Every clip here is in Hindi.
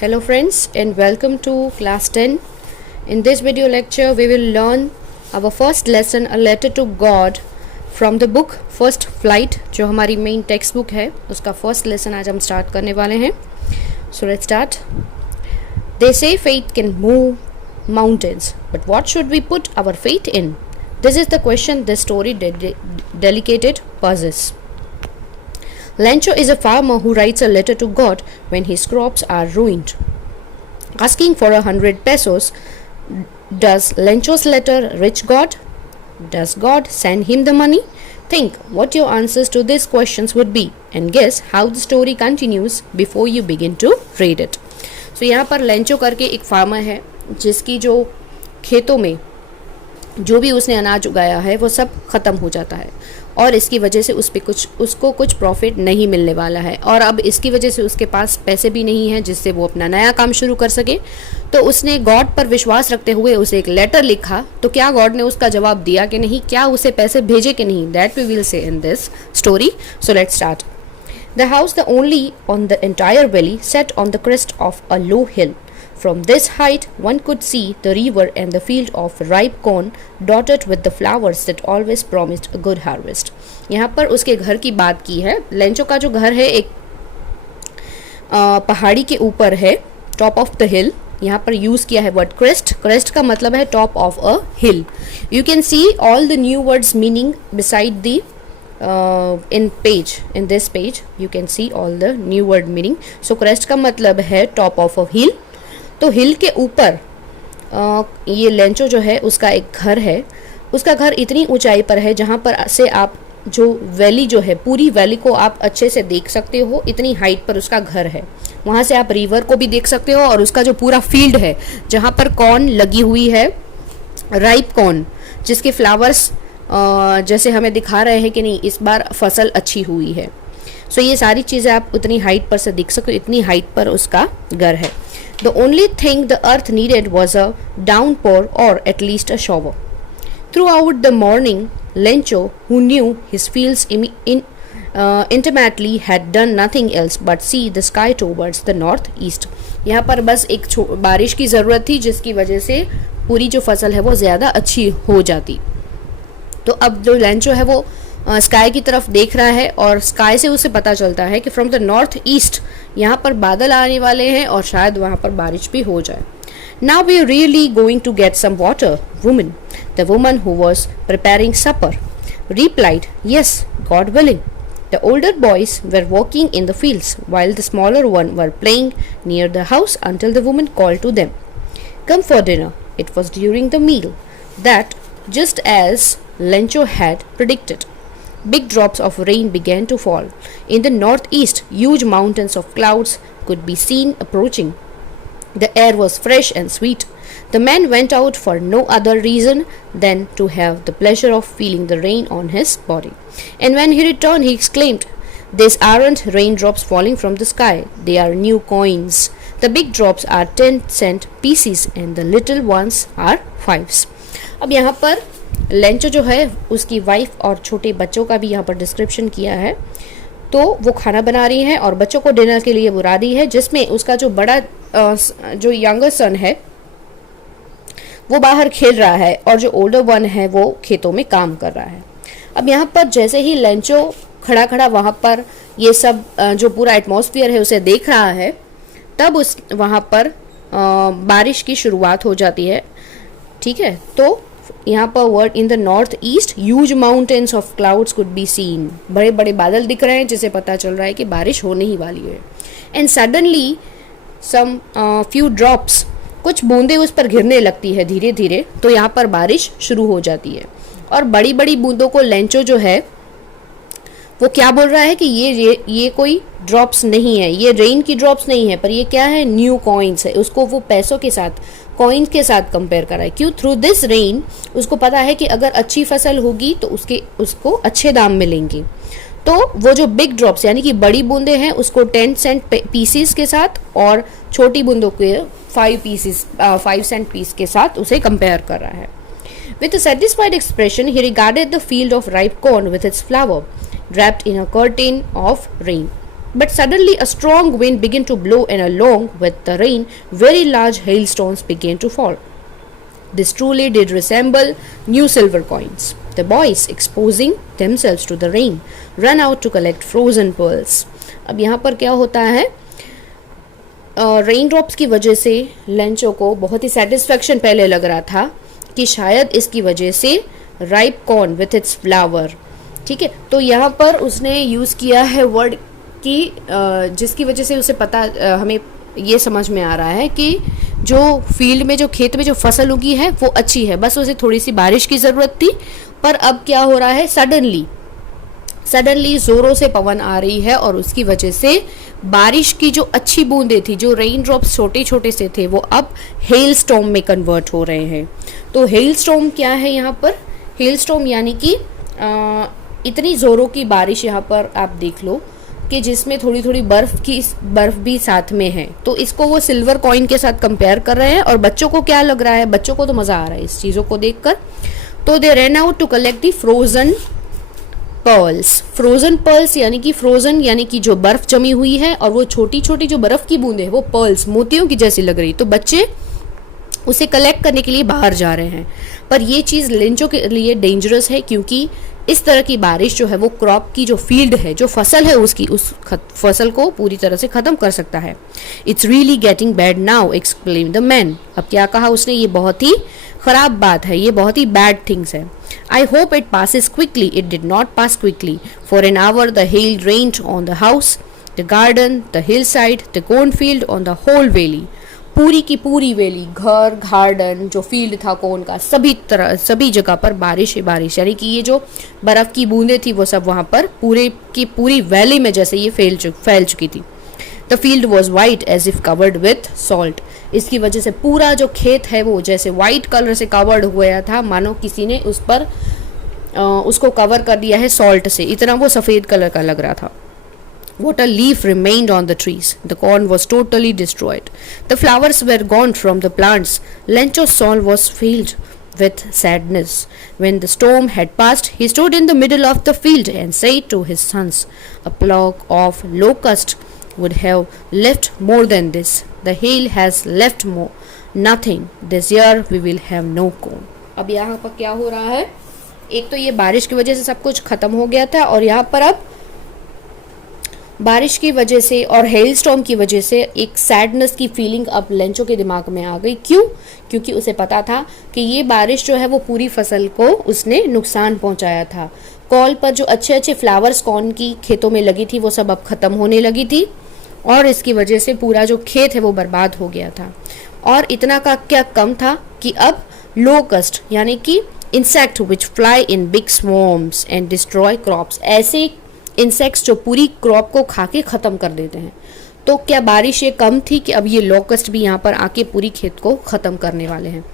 Hello friends and welcome to class 10. In this video lecture we will learn our first lesson, a letter to God, from the book First Flight, जो हमारी मेन टेक्स्ट बुक है उसका फर्स्ट लेसन आज हम स्टार्ट करने वाले हैं. So let's start. They say faith can move mountains, but what should we put our faith in? This is the question this story dedicated poses. Lencho is a farmer who writes a letter to God when his crops are ruined, asking for 100 pesos. Does Lencho's letter reach God? Does God send him the money? Think what your answers to these questions would be and guess how the story continues before you begin to read it. So यहाँ पर लेंचो करके एक फार्मर है जिसकी जो खेतों में जो भी उसने अनाज उगाया है वो सब ख़त्म हो जाता है और इसकी वजह से उसको कुछ प्रॉफिट नहीं मिलने वाला है और अब इसकी वजह से उसके पास पैसे भी नहीं हैं जिससे वो अपना नया काम शुरू कर सके. तो उसने गॉड पर विश्वास रखते हुए उसे एक लेटर लिखा. तो क्या गॉड ने उसका जवाब दिया कि नहीं, क्या उसे पैसे भेजे कि नहीं, that we will see in this story. So let's start. The house, the only on the entire valley, sat on the crest of a low hill. From this height, one could see the river and the field of ripe corn dotted with the flowers that always promised a good harvest. यहाँ पर उसके घर की बात की है. लेंचो का जो घर है एक पहाड़ी के ऊपर है, टॉप ऑफ द हिल. यहाँ पर यूज़ किया है वर्ड क्रेस्ट. क्रेस्ट का मतलब है top of a hill. You can see all the new words meaning beside the in this page you can see all the new word meaning. So crest का मतलब है top of a hill. तो हिल के ऊपर ये लेंचो जो है उसका एक घर है. उसका घर इतनी ऊंचाई पर है जहाँ पर से आप जो वैली जो है पूरी वैली को आप अच्छे से देख सकते हो. इतनी हाइट पर उसका घर है. वहाँ से आप रिवर को भी देख सकते हो और उसका जो पूरा फील्ड है जहाँ पर कॉर्न लगी हुई है, राइप कॉर्न, जिसके फ्लावर्स जैसे हमें दिखा रहे हैं कि नहीं इस बार फसल अच्छी हुई है. सो ये सारी चीज़ें आप उतनी हाइट पर से देख सकते हो. इतनी हाइट पर उसका घर है. The only thing the earth needed was a downpour और at least a shower. Throughout the morning Lencho, who knew his fields intimately, had done nothing else but see the sky towards the north east. यहाँ पर बस एक बारिश की ज़रूरत थी जिसकी वजह से पूरी जो फसल है वो ज़्यादा अच्छी हो जाती. तो अब जो लेंचो है वो स्काई की तरफ देख रहा है और स्काई से उसे पता चलता है कि फ्रॉम द नॉर्थ ईस्ट यहाँ पर बादल आने वाले हैं और शायद वहाँ पर बारिश भी हो जाए. Now we are really going to get some water, woman. The woman who was preparing supper replied, yes, God willing. The older boys were working in the fields while the smaller ones were playing near the house until the woman called to them, come for dinner. It was during the meal that, just as Lencho had predicted, big drops of rain began to fall. In the northeast, huge mountains of clouds could be seen approaching. The air was fresh and sweet. The man went out for no other reason than to have the pleasure of feeling the rain on his body. And when he returned, he exclaimed, these aren't raindrops falling from the sky. They are new coins. The big drops are 10-cent pieces and the little ones are 5s. अब यहाँ पर लेंचो जो है उसकी वाइफ और छोटे बच्चों का भी यहाँ पर डिस्क्रिप्शन किया है. तो वो खाना बना रही है और बच्चों को डिनर के लिए बुला रही है, जिसमें उसका जो बड़ा जो यंगर सन है वो बाहर खेल रहा है और जो ओल्डर वन है वो खेतों में काम कर रहा है. अब यहाँ पर जैसे ही लेंचो खड़ा खड़ा वहाँ पर ये सब जो पूरा एटमॉस्फेयर है उसे देख रहा है, तब उस वहाँ पर बारिश की शुरुआत हो जाती है. ठीक है, तो यहाँ पर word in the north east, huge mountains of clouds could be seen. बड़े बड़े बादल दिख रहे हैं जिससे पता चल रहा है कि बारिश होने ही वाली है. And suddenly some few drops, कुछ बूंदें उस पर गिरने लगती है धीरे धीरे. तो यहाँ पर बारिश शुरू हो जाती है और बड़ी बड़ी बूंदों को लेंचो जो है वो क्या बोल रहा है कि ये कोई ड्रॉप्स नहीं है, ये रेन की ड्रॉप्स नहीं है, पर ये क्या है, न्यू कॉइन्स है. उसको वो पैसों के साथ, कॉइन्स के साथ कंपेयर कर रहा है. क्यों? थ्रू दिस रेन उसको पता है कि अगर अच्छी फसल होगी तो उसको अच्छे दाम मिलेंगे. तो वो जो बिग ड्रॉप्स यानी कि बड़ी बूंदे हैं उसको 10 सेंट पीसीस के साथ और छोटी बूंदों के 5 सेंट पीस के साथ उसे कंपेयर कर रहा है. With a satisfied expression, he regarded the field of ripe corn with its flower, wrapped in a curtain of rain. But suddenly a strong wind began to blow, and along with the rain, very large hailstones began to fall. This truly did resemble new silver coins. The boys, exposing themselves to the rain, ran out to collect frozen pearls. अब यहाँ पर क्या होता है, रेन ड्रॉप्स की वजह से लेंचो को बहुत ही सेटिस्फेक्शन पहले लग रहा था कि शायद इसकी वजह से ripe corn with its flower, ठीक है, तो यहाँ पर उसने यूज़ किया है वर्ड कि जिसकी वजह से उसे पता, हमें ये समझ में आ रहा है कि जो फील्ड में, जो खेत में जो फसल उगी है वो अच्छी है, बस उसे थोड़ी सी बारिश की ज़रूरत थी। पर अब क्या हो रहा है, सडनली ज़ोरों से पवन आ रही है और उसकी वजह से बारिश की जो अच्छी बूंदें थी, जो रेन ड्रॉप्स छोटे छोटे से थे, वो अब हेल स्टॉर्म में कन्वर्ट हो रहे हैं। तो हेल स्टॉर्म क्या है यहाँ पर, हेल स्टॉर्म यानी कि इतनी ज़ोरों की बारिश यहाँ पर आप देख लो कि जिसमें थोड़ी थोड़ी बर्फ़ भी साथ में है। तो इसको वो सिल्वर कॉइन के साथ कंपेयर कर रहे हैं और बच्चों को क्या लग रहा है, बच्चों को तो मज़ा आ रहा है इस चीज़ों को देखकर। तो they run out to collect the frozen pearls यानी कि जो बर्फ़ जमी हुई है और वो छोटी छोटी जो बर्फ़ की बूंदें हैं वो पर्ल्स, मोतियों की जैसी लग रही। तो बच्चे उसे कलेक्ट करने के लिए बाहर जा रहे हैं। पर ये चीज़ लेंचो के लिए डेंजरस है, क्योंकि इस तरह की बारिश जो है वो क्रॉप की जो फील्ड है, जो फसल है उसकी, उस फसल को पूरी तरह से ख़त्म कर सकता है। It's really getting bad now, explain the man. अब क्या कहा उसने, ये बहुत ही ख़राब बात है, ये बहुत ही बैड थिंग्स है। I hope it passes quickly. It did not pass quickly. For an hour the hail rained on the house, the garden, the hillside, the cornfield, on the whole valley. पूरी की पूरी वैली, घर, गार्डन, जो फील्ड था कॉर्न का, सभी जगह पर बारिश ही बारिश, यानी कि ये जो बर्फ़ की बूंदें थी वो सब वहाँ पर पूरे की पूरी वैली में जैसे ये फैल चुकी थी। The field was white as if covered with salt. इसकी वजह से पूरा जो खेत है वो जैसे वाइट कलर से कवर्ड हुआ था, मानो किसी ने उस पर उसको कवर कर दिया है सॉल्ट से, इतना वो सफ़ेद कलर का लग रहा था। Not a leaf remained on the trees. The corn was totally destroyed. The flowers were gone from the plants. Lencho's soul was filled with sadness. When the storm had passed, he stood in the middle of the field and said to his sons, "A flock of locusts would have left more than this. The hail has left more. Nothing. This year we will have no corn." अब यहाँ पर क्या हो रहा है, एक तो ये बारिश की वजह से सब कुछ ख़त्म हो गया था, और यहाँ पर अब बारिश की वजह से और हेल स्टॉर्म की वजह से एक सैडनेस की फीलिंग अब लेंचो के दिमाग में आ गई। क्यों? क्योंकि उसे पता था कि ये बारिश जो है वो पूरी फसल को उसने नुकसान पहुंचाया था। कॉल पर जो अच्छे अच्छे फ्लावर्स कॉर्न की खेतों में लगी थी वो सब अब ख़त्म होने लगी थी, और इसकी वजह से पूरा जो खेत है वो बर्बाद हो गया था। और इतना का क्या कम था कि अब लोकस्ट यानी कि insect which fly in big swarms and destroy crops, ऐसे इंसेक्ट्स जो पूरी क्रॉप को खा के ख़त्म कर देते हैं। तो क्या बारिश ये कम थी कि अब ये लोकस्ट भी यहाँ पर आके पूरी खेत को ख़त्म करने वाले हैं।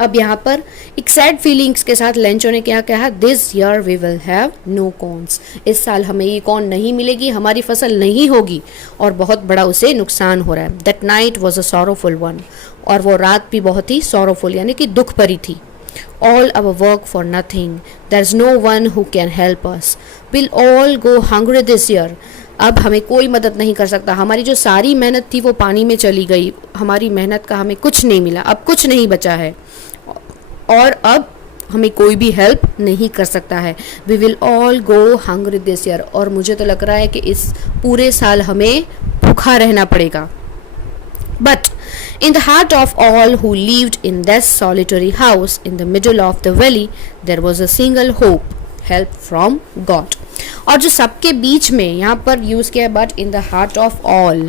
अब यहाँ पर एक सैड फीलिंग्स के साथ लेंचो ने क्या कहा, this year we will have no corns. इस साल हमें ये कॉर्न नहीं मिलेगी, हमारी फसल नहीं होगी, और बहुत बड़ा उसे नुकसान हो रहा है। That night was a sorrowful one, और वो रात भी बहुत ही सॉरोफुल यानी कि दुख भरी थी। All our work for nothing. There's no one who can help us. We'll all go hungry this year. अब हमें कोई मदद नहीं कर सकता, हमारी जो सारी मेहनत थी वो पानी में चली गई, हमारी मेहनत का हमें कुछ नहीं मिला, अब कुछ नहीं बचा है, और अब हमें कोई भी हेल्प नहीं कर सकता है। We will all go hungry this year. और मुझे तो लग रहा है कि इस पूरे साल हमें भूखा रहना पड़ेगा। But in the heart of all who lived in this solitary house in the middle of the valley, there was a single hope, help from God. और जो सबके बीच में यहाँ पर यूज़ किया है, but in the heart of all,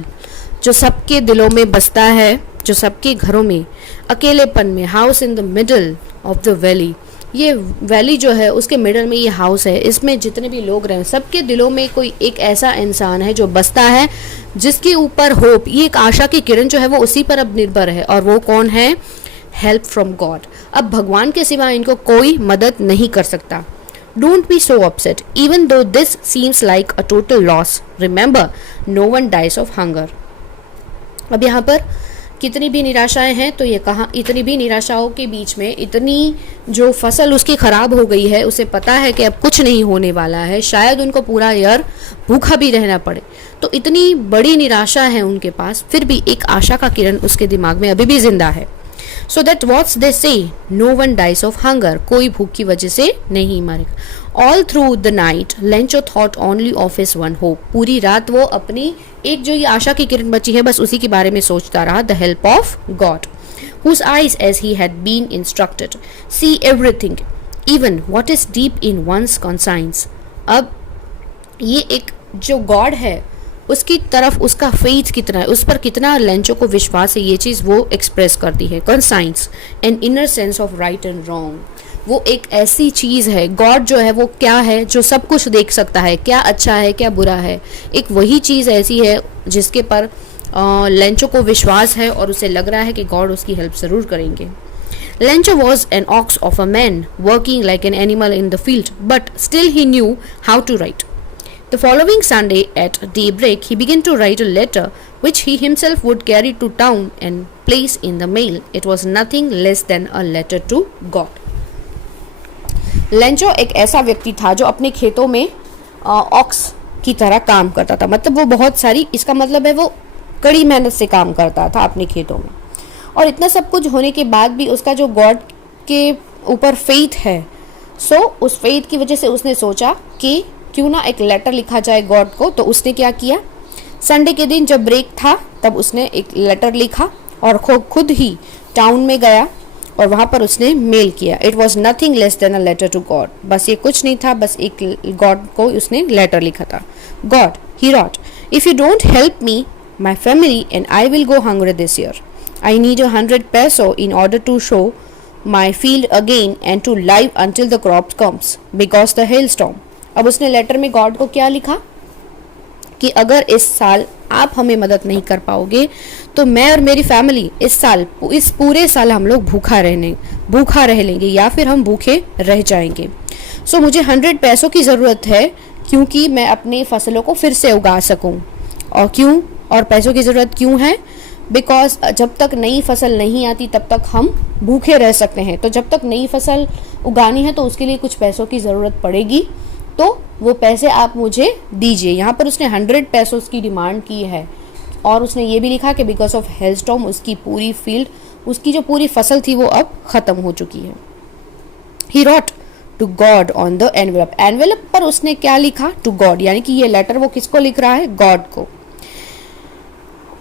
जो सबके दिलों में बसता है, जो सबके घरों में अकेलेपन में, house in the middle of the valley, ये वैली जो है उसके मिडल में ये हाउस है, इसमें जितने भी लोग रहे सबके दिलों में कोई एक ऐसा इंसान है जो बसता है, जिसके ऊपर होप, ये एक आशा की किरण जो है वो उसी पर अब निर्भर है, और वो कौन है, हेल्प फ्रॉम गॉड। अब भगवान के सिवा इनको कोई मदद नहीं कर सकता। Don't be so upset even though this seems like a total loss, remember no one dies of hunger. अब यहाँ पर कितनी भी निराशाएं हैं तो ये कहाँ, इतनी भी निराशाओं के बीच में इतनी जो फसल उसकी ख़राब हो गई है, उसे पता है कि अब कुछ नहीं होने वाला है, शायद उनको पूरा ईयर भूखा भी रहना पड़े, तो इतनी बड़ी निराशा है उनके पास, फिर भी एक आशा का किरण उसके दिमाग में अभी भी जिंदा है। So that what's they say, no one dies of hunger, कोई भूख की वजह से नहीं मरेगा। All through the night Lencho thought only of his one hope, पूरी रात वो अपनी एक जो ये आशा की किरण बची है बस उसी के बारे में सोचता रहा। The help of God whose eyes as he had been instructed see everything even what is deep in one's conscience। अब ये एक जो गॉड है उसकी तरफ उसका फेथ कितना है, उस पर कितना लेंचो को विश्वास है, ये चीज़ वो एक्सप्रेस करती है। Conscience and inner sense of right and wrong, वो एक ऐसी चीज़ है, गॉड जो है वो क्या है, जो सब कुछ देख सकता है, क्या अच्छा है क्या बुरा है, एक वही चीज़ ऐसी है जिसके पर लेंचो को विश्वास है और उसे लग रहा है कि गॉड उसकी हेल्प ज़रूर करेंगे। Lencho was an ox of a man working like an animal in the field but still he knew how to write. The following Sunday at daybreak, he began to write a letter which he himself would carry to town and place in the mail. It was nothing less than a letter to God. Lencho एक ऐसा व्यक्ति था जो अपने खेतों में ऑक्स की तरह काम करता था, मतलब वो बहुत सारी, इसका मतलब है वो कड़ी मेहनत से काम करता था अपने खेतों में, और इतना सब कुछ होने के बाद भी उसका जो गॉड के ऊपर फेथ है, सो उस फेथ की वजह से उसने सोचा कि क्यों ना एक लेटर लिखा जाए गॉड को। तो उसने क्या किया, संडे के दिन जब ब्रेक था तब उसने एक लेटर लिखा और खुद ही टाउन में गया और वहाँ पर उसने मेल किया। It was nothing less than a letter to God, बस ये कुछ नहीं था, बस एक गॉड को उसने लेटर लिखा था। God, he wrote, if you don't help me my family and I will go hungry this year. I need 100 peso in order to show my field again and to live until the crop comes because the hailstorm। अब उसने लेटर में गॉड को क्या लिखा कि अगर इस साल आप हमें मदद नहीं कर पाओगे तो मैं और मेरी फैमिली इस पूरे साल हम लोग भूखा रह लेंगे या फिर हम भूखे रह जाएंगे। सो मुझे 100 पैसों की ज़रूरत है क्योंकि मैं अपनी फसलों को फिर से उगा सकूं। और क्यों, और पैसों की ज़रूरत क्यों है, बिकॉज जब तक नई फसल नहीं आती तब तक हम भूखे रह सकते हैं, तो जब तक नई फसल उगानी है तो उसके लिए कुछ पैसों की ज़रूरत पड़ेगी, तो वो पैसे आप मुझे दीजिए। यहाँ पर उसने 100 पैसों की डिमांड की है और उसने ये भी लिखा कि बिकॉज ऑफ हेलस्टॉर्म उसकी पूरी फील्ड, उसकी जो पूरी फसल थी वो अब ख़त्म हो चुकी है। He wrote to God on the envelope, envelope पर उसने क्या लिखा, टू गॉड, यानी कि ये लेटर वो किसको लिख रहा है, गॉड को।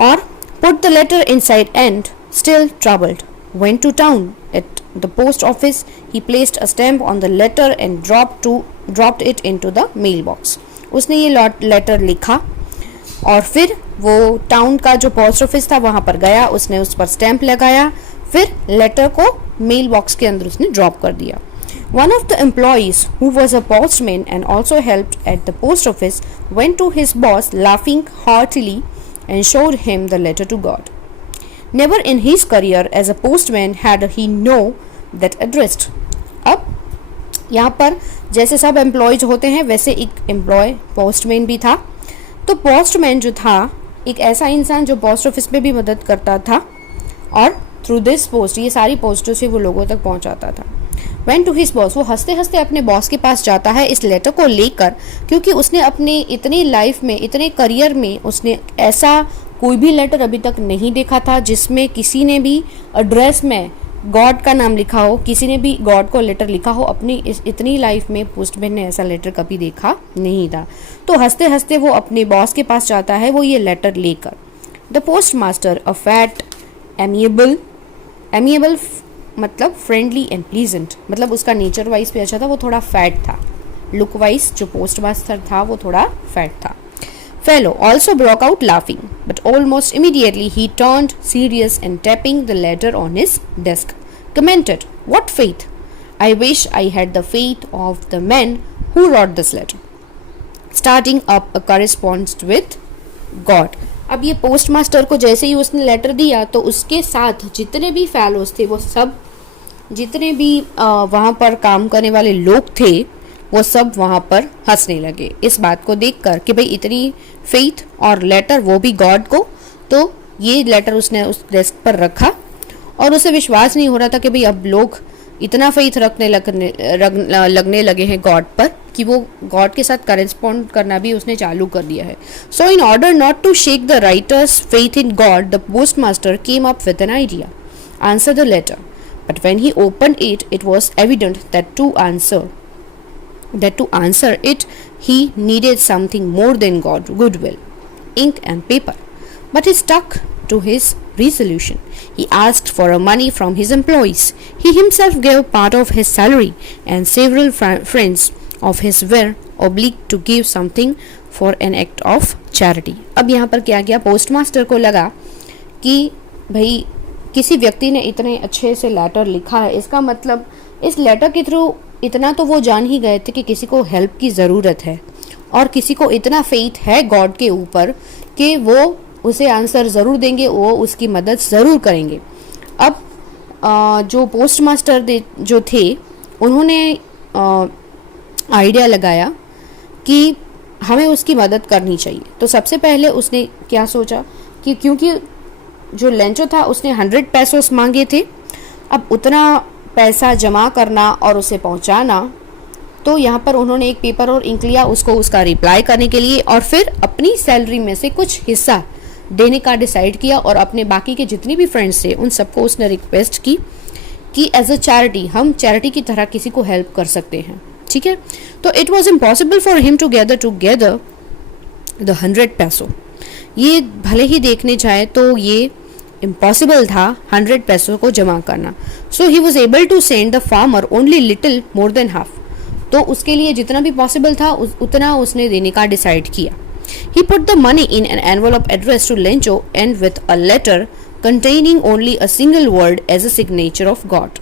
और put the letter inside and still troubled went to town at the post office। he placed a stamp on the letter and dropped it into the mailbox। उसने ये लेटर लिखा और फिर वो टाउन का जो पोस्ट ऑफिस था वहाँ पर गया, उसने उस पर स्टैंप लगाया, फिर लेटर को मेल बॉक्स के अंदर उसने ड्रॉप कर दिया। One of the employees who was a postman and also helped at the post office went to his boss laughing heartily and showed him the letter to God। Never in his career as a postman had he know that addressed। अब यहाँ पर जैसे सब एम्प्लॉयज होते हैं वैसे एक एम्प्लॉय पोस्टमैन भी था। तो पोस्टमैन जो था एक ऐसा इंसान जो पोस्ट ऑफिस में भी मदद करता था और थ्रू दिस पोस्ट, ये सारी पोस्टों से वो लोगों तक पहुँचाता था। Went to his boss, वो हंसते हंसते अपने बॉस के पास जाता है इस लेटर को लेकर, क्योंकि उसने अपनी इतनी लाइफ में, इतने करियर में उसने ऐसा कोई भी लेटर अभी तक नहीं देखा था जिसमें किसी ने भी एड्रेस में गॉड का नाम लिखा हो, किसी ने भी गॉड को लेटर लिखा हो। अपनी इस इतनी लाइफ में पोस्टमैन ने ऐसा लेटर कभी देखा नहीं था। तो हंसते हंसते वो अपने बॉस के पास जाता है वो ये लेटर लेकर। The post master, a fat amiable मतलब फ्रेंडली एंड प्लीजेंट, मतलब उसका नेचर वाइज भी अच्छा था, वो थोड़ा फैट था। लुक वाइज जो पोस्ट मास्टर था वो थोड़ा फैट था। Fellow also broke out laughing but almost immediately he turned serious and tapping the letter on his desk commented, what faith, I wish I had the faith of the man who wrote this letter, starting up a correspondence with God. अब ये पोस्ट मास्टर को जैसे ही उसने लेटर दिया तो उसके साथ जितने भी फेलोज थे वो सब, जितने भी वहाँ पर काम करने वाले लोग थे वो सब वहाँ पर हंसने लगे इस बात को देखकर कि भाई इतनी फेथ और लेटर वो भी गॉड को, तो ये लेटर उसने उस डेस्क पर रखा और उसे विश्वास नहीं हो रहा था कि भाई अब लोग इतना फेथ लगने लगे हैं गॉड पर कि वो गॉड के साथ करेस्पॉन्ड करना भी उसने चालू कर दिया है. So in order not to shake the writer's faith in God, the postmaster came up with an idea. Answer the letter. But when he opened it, it was evident that to answer it, he needed something more than goodwill, ink and paper. But he stuck to his resolution. He asked for money from his employees. He himself gave part of his salary, and several friends of his were obliged to give something for an act of charity. अब यहाँ पर क्या किया, पोस्ट मास्टर को लगा कि भाई किसी व्यक्ति ने इतने अच्छे से लेटर लिखा है, इसका मतलब इस लेटर के थ्रू इतना तो वो जान ही गए थे कि किसी को हेल्प की ज़रूरत है और किसी को इतना फेथ है गॉड के ऊपर कि वो उसे आंसर ज़रूर देंगे, वो उसकी मदद ज़रूर करेंगे. अब जो पोस्ट मास्टर जो थे उन्होंने आइडिया लगाया कि हमें उसकी मदद करनी चाहिए. तो सबसे पहले उसने क्या सोचा कि क्योंकि जो लेंचो था उसने 100 पेसोस मांगे थे, अब उतना पैसा जमा करना और उसे पहुंचाना, तो यहाँ पर उन्होंने एक पेपर और इंक लिया उसको उसका रिप्लाई करने के लिए और फिर अपनी सैलरी में से कुछ हिस्सा देने का डिसाइड किया और अपने बाकी के जितने भी फ्रेंड्स थे उन सबको उसने रिक्वेस्ट की कि एज अ चैरिटी, हम चैरिटी की तरह किसी को हेल्प कर सकते हैं. ठीक है, तो it was impossible for him to gather the 100 pesos. ये भले ही देखने जाए तो ये इम्पॉसिबल था 100 पैसों को जमा करना. So he was able to send the farmer only little more than half. तो उसके लिए जितना भी पॉसिबल था उतना उसने देने का डिसाइड किया. He put the money in an envelope addressed to Lencho and with a letter containing only a single word as a signature of God.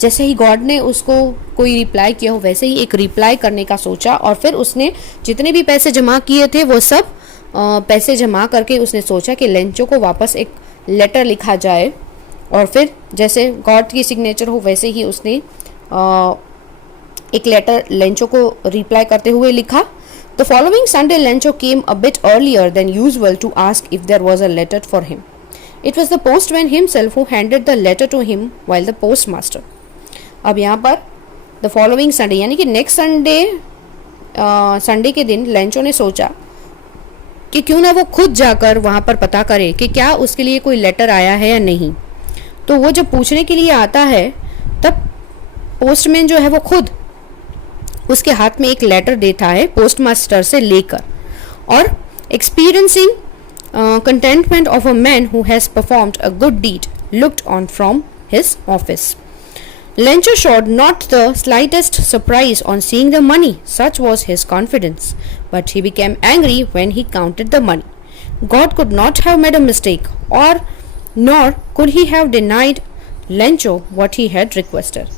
जैसे ही गॉड ने उसको कोई रिप्लाई किया हो वैसे ही एक रिप्लाई करने का सोचा और फिर उसने जितने भी पैसे जमा किए थे वो सब पैसे जमा करके उसने सोचा कि लेंचो को वापस एक लेटर लिखा जाए और फिर जैसे गॉड की सिग्नेचर हो वैसे ही उसने एक लेटर लेंचो को रिप्लाई करते हुए लिखा. The following Sunday, Lencho came a bit earlier than usual to ask if there was a letter for him. It was the postman himself who handed the letter to him while the postmaster. अब यहाँ पर the following Sunday यानी कि next Sunday के दिन लेंचो ने सोचा कि क्यों ना वो खुद जाकर वहाँ पर पता करे कि क्या उसके लिए कोई लेटर आया है या नहीं. तो वो जब पूछने के लिए आता है तब पोस्टमैन जो है वो खुद उसके हाथ में एक लेटर देता है पोस्ट मास्टर से लेकर और experiencing contentment of a man who has performed a good deed looked on from his office. Lencho showed not the slightest surprise on seeing the money, such was his confidence, but he became angry when he counted the money. God could not have made a mistake, nor could he have denied Lencho what he had requested.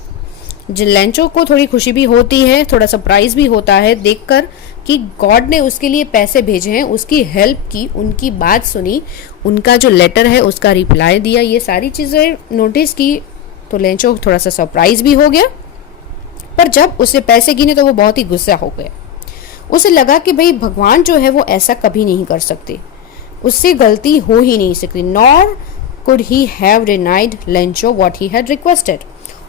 Lencho को थोड़ी खुशी भी होती है, थोड़ा सरप्राइज भी होता है देखकर कि गॉड ने उसके लिए पैसे भेजे हैं, उसकी हेल्प की, उनकी बात सुनी, उनका जो लेटर है उसका रिप्लाई दिया, ये सारी चीज़ें नोटिस की. तो लेंचो थोड़ा सा सरप्राइज भी हो गया, पर जब उसे पैसे गिने तो वो बहुत ही गुस्सा हो गया. उसे लगा कि भाई भगवान जो है वो ऐसा कभी नहीं कर सकते, उससे गलती हो ही नहीं सकती. Nor could he have denied Lencho what he had requested.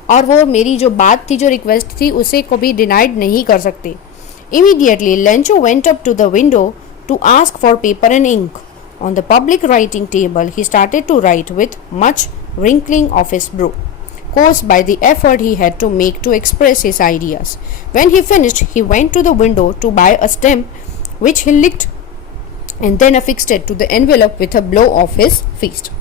और वो मेरी जो बात थी, जो रिक्वेस्ट थी, उसे कभी डिनाइड नहीं कर सकते. Immediately Lencho went up to the window to ask for paper and ink. On the public writing table he started to write with much wrinkling of his brow, caused by the effort he had to make to express his ideas. When he finished, he went to the window to buy a stamp which he licked and then affixed it to the envelope with a blow of his fist.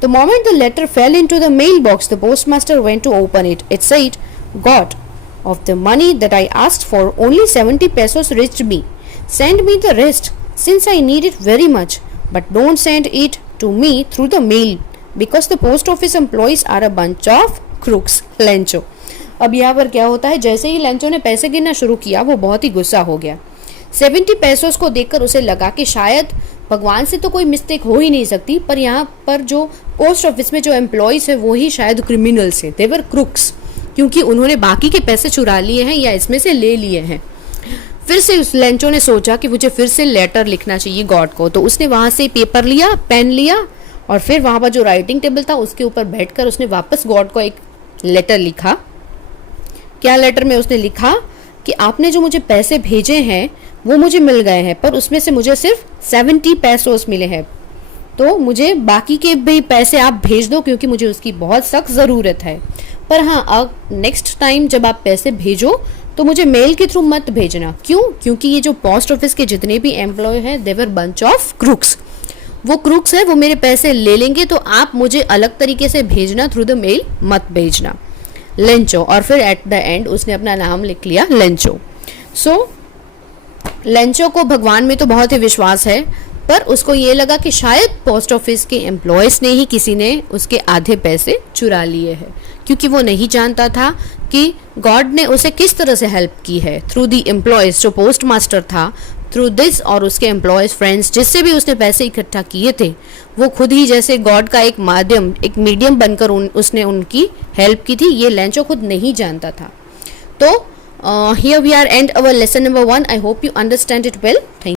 The moment the letter fell into the mailbox, the postmaster went to open it. It said, God, of the money that I asked for, only 70 pesos reached me. Send me the rest, since I need it very much. But don't send it to me through the mail, because the post office employees are a bunch of crooks. Lencho. अब यहाँ पर क्या होता है, जैसे ही लेंचो ने पैसे गिनना शुरू किया वो बहुत ही गुस्सा हो गया. 70 पैसों को देखकर उसे लगा कि शायद भगवान से तो कोई मिस्टेक हो ही नहीं सकती, पर यहाँ पर जो पोस्ट ऑफिस में जो एम्प्लॉयज़ है वो ही शायद क्रिमिनल्स हैं. दे वर क्रुक्स, क्योंकि उन्होंने बाकी के पैसे चुरा लिए हैं या इसमें से ले लिए हैं. फिर से उस लेंचो ने सोचा कि मुझे फिर से लेटर लिखना चाहिए गॉड को. तो उसने वहाँ से पेपर लिया, पेन लिया और फिर वहाँ पर जो राइटिंग टेबल था उसके ऊपर बैठकर उसने वापस गॉड को एक लेटर लिखा। क्या लेटर में उसने लिखा कि आपने जो मुझे पैसे भेजे हैं वो मुझे मिल गए हैं, पर उसमें से मुझे सिर्फ 70 पेसोस मिले हैं, तो मुझे बाकी के भी पैसे आप भेज दो क्योंकि मुझे उसकी बहुत सख्त ज़रूरत है। पर हाँ, अब नेक्स्ट टाइम जब आप पैसे भेजो तो मुझे मेल के थ्रू मत भेजना। क्यों? क्योंकि ये जो पोस्ट ऑफिस के जितने भी एम्प्लॉय हैं दे वर बंच ऑफ क्रूक्स। वो क्रूक्स है, वो मेरे पैसे ले लेंगे, तो आप मुझे अलग तरीके से भेजना, थ्रू द मेल मत भेजना। लेंचो। और फिर एट द एंड उसने अपना नाम लिख लिया लेंचो। सो लेंचो को भगवान में तो बहुत ही विश्वास है, पर उसको ये लगा कि शायद पोस्ट ऑफिस के एम्प्लॉयज़ ने ही किसी ने उसके आधे पैसे चुरा लिए हैं, क्योंकि वो नहीं जानता था कि गॉड ने उसे किस तरह से हेल्प की है थ्रू दी एम्प्लॉयज़, जो पोस्ट मास्टर था, थ्रू दिस, और उसके एम्प्लॉयज़ फ्रेंड्स जिससे भी उसने पैसे इकट्ठा किए थे, वो खुद ही जैसे गॉड का एक माध्यम, एक मीडियम बनकर उसने उनकी हेल्प की थी। ये लेंचो खुद नहीं जानता था। तो here we are end our lesson number 1. I hope you understand it well. Thank you.